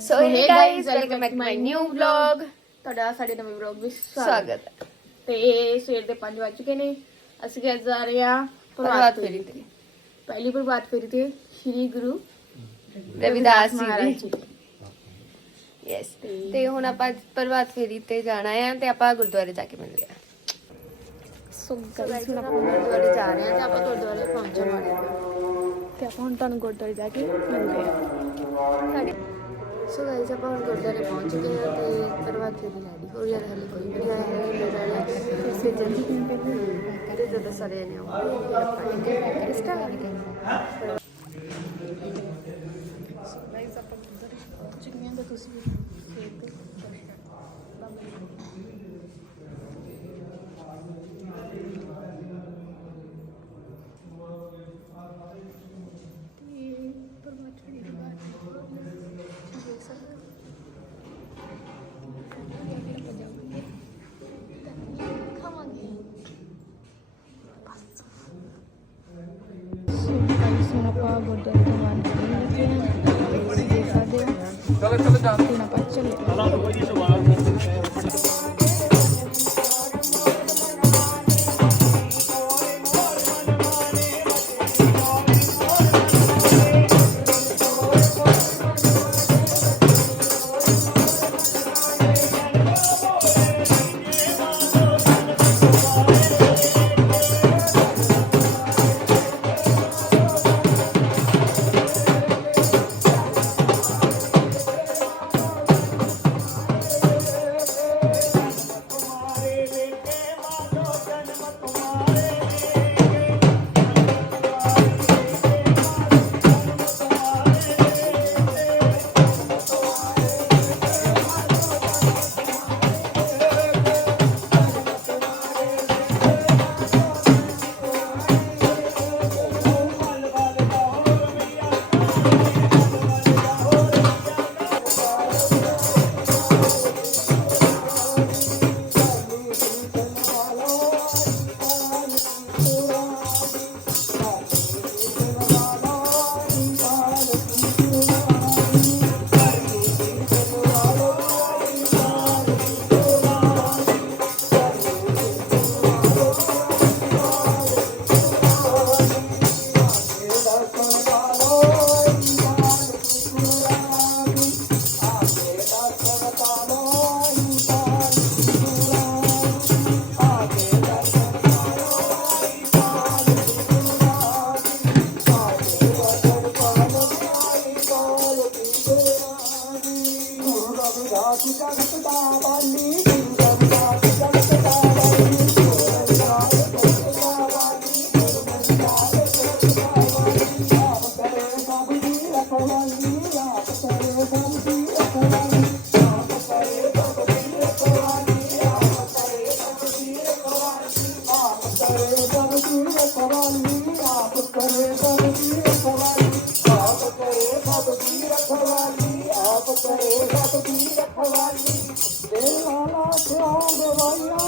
So hey guys welcome back my new vlog ਤੁਹਾਡਾ ਸਾਡੇ ਨਵੇਂ ਵਲੌਗ ਵਿੱਚ ਸਵਾਗਤ ਹੈ। ਤੇ ਸਵੇਰ ਦੇ 5 ਵੱਜ ਚੁੱਕੇ ਨੇ। ਅਸੀਂ ਅੱਜ ਜਾ ਰਹੇ ਹਾਂ ਪ੍ਰਭਾਤ ਫੇਰੀ ਤੇ। ਪਹਿਲੀ ਪ੍ਰਭਾਤ ਫੇਰੀ ਤੇ ਸ਼੍ਰੀ ਗੁਰੂ ਰਵਿਦਾਸ ਜੀ ਦੀ। ਯੈਸ ਤੇ ਹੁਣ ਆਪਾਂ ਪ੍ਰਭਾਤ ਫੇਰੀ ਤੇ ਜਾਣਾ ਹੈ ਤੇ ਆਪਾਂ ਗੁਰਦੁਆਰੇ ਜਾ ਕੇ ਮਿਲਦੇ ਆ ਸੋ ਗਾਇਸ ਹੁਣ ਆਪਾਂ ਗੁਰਦੁਆਰੇ ਜਾ ਰਹੇ ਹਾਂ ਤੇ ਆਪਾਂ ਗੁਰਦੁਆਰੇ ਪਹੁੰਚਣ ਵਾਲੇ ਹਾਂ। ਤੇ ਆਪਾਂ ਹੁਣ ਤੁਹਾਨੂੰ ਗੁਰਦੁਆਰੇ ਜਾ ਕੇ ਮਿਲਦੇ ਹਾਂ। ਸਾਡੇ ਸੋ ਗਾਇਸ ਆਪਾਂ ਹੁਣ ਗੁਰਦੁਆਰੇ ਪਹੁੰਚ ਗਏ ਹਾਂ ਤੇ ਪ੍ਰਭਾਤ ਫੇਰੀ ਲੈਣੀ ਹੋ ਯਾਰ ਹਲੇ ਕੋਈ ਵੀ ਆਇਆ ਹੈ ਮੇਰੇ ਨਾਲ ਇਸੇ ਜਲਦੀ ਕਿੰਨੇ ਤੇ ਜਦੋਂ ਸਾਰੇ ਨੇ ਆਉਂਦੇ ਆਪਾਂ ਇੱਕ ਸਟਾਰਟ ਕਰਾਂਗੇ ਗਾਇਸ ਆਪਾਂ ਗੁਰਦੁਆਰੇ ਪਹੁੰਚ ਗਏ ਹਾਂ ਤੇ ਤੁਸੀਂ ਵੀ ਹੋ ਚਲੋ ਜਾਂਦੇ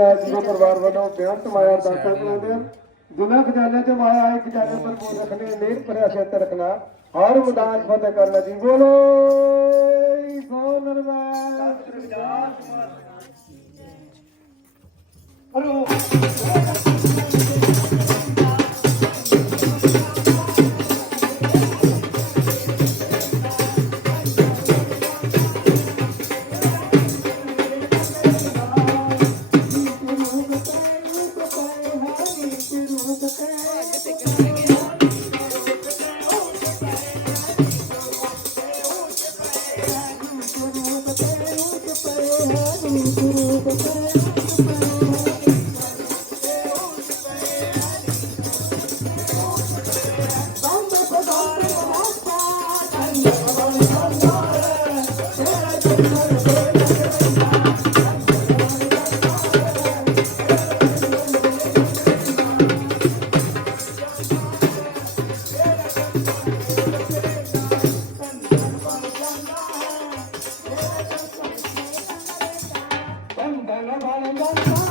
ਨਾਇਬ ਜੀ ਪਰਿਵਾਰ ਵੱਲੋਂ ਬਿਆਨ ਮਾਇਆ ਦਾਖਲ ਕਰਾਉਂਦੇ ਹਨ ਜਿਨ੍ਹਾਂ ਖਜ਼ਾਨੇ ਤੇ ਮਾਇਆ ਆਏ ਖਜ਼ਾਨੇ ਪਰ ਬੋਲ ਰੱਖਣੇ ਨੇਰ ਭਰਿਆ ਸਿਰ ਰੱਖਣਾ। ਹਰ ਮੁਦਾਜ ਫਤਿਹ ਕਰਨਾ ਜੀ ਬੋਲੋ ਸੋ ਨਰਵਾ ਸਤਿ 来人抓人抓